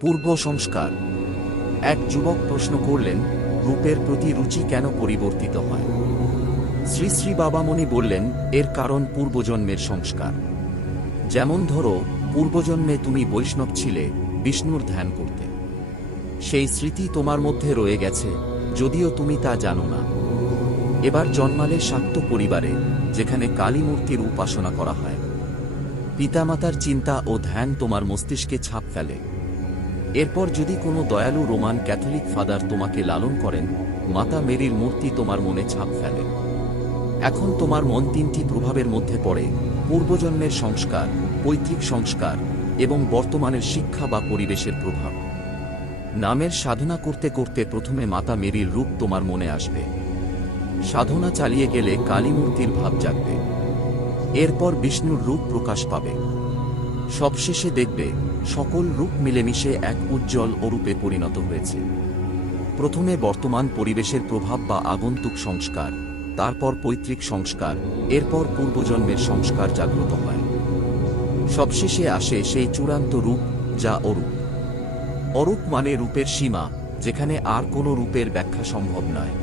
পূর্ব সংস্কার। এক যুবক প্রশ্ন করলেন, রূপের প্রতি রুচি কেন পরিবর্তিত হয়? শ্রী শ্রী বাবামণি বললেন, এর কারণ পূর্বজন্মের সংস্কার। যেমন ধরো, পূর্বজন্মে তুমি বৈষ্ণব ছিলে, বিষ্ণুর ধ্যান করতে। সেই স্মৃতি তোমার মধ্যে রয়ে গেছে, যদিও তুমি তা জানো না। এবার জন্মালে শাক্ত পরিবারে, যেখানে কালী মূর্তির উপাসনা করা হয়। পিতামাতার চিন্তা ও ধ্যান তোমার মস্তিষ্কে ছাপ ফেলে। এরপর যদি কোনো দয়ালু রোমান ক্যাথলিক ফাদার তোমাকে লালন করেন, মাতা মেরির মূর্তি তোমার মনে ছাপ ফেলে। এখন তোমার মন তিনটি প্রভাবের মধ্যে পড়ে: পূর্বজন্মের সংস্কার, পৈতৃক সংস্কার এবং বর্তমানের শিক্ষা বা পরিবেশের প্রভাব। নামের সাধনা করতে করতে প্রথমে মাতা মেরির রূপ তোমার মনে আসবে। সাধনা চালিয়ে গেলে কালী মূর্তির ভাব জাগবে। এরপর বিষ্ণুর রূপ প্রকাশ পাবে। সবশেষে দেখবে সকল রূপ মিলেমিশে এক উজ্জ্বল অরূপে পরিণত হয়েছে। প্রথমে বর্তমান পরিবেশের প্রভাব বা আগন্তুক সংস্কার, তারপর পৈতৃক সংস্কার, এরপর পূর্বজন্মের সংস্কার জাগ্রত হয়। সবশেষে আসে সেই চূড়ান্ত রূপ, যা অরূপ। অরূপ মানে রূপের সীমা, যেখানে আর কোনো রূপের ব্যাখ্যা সম্ভব নয়।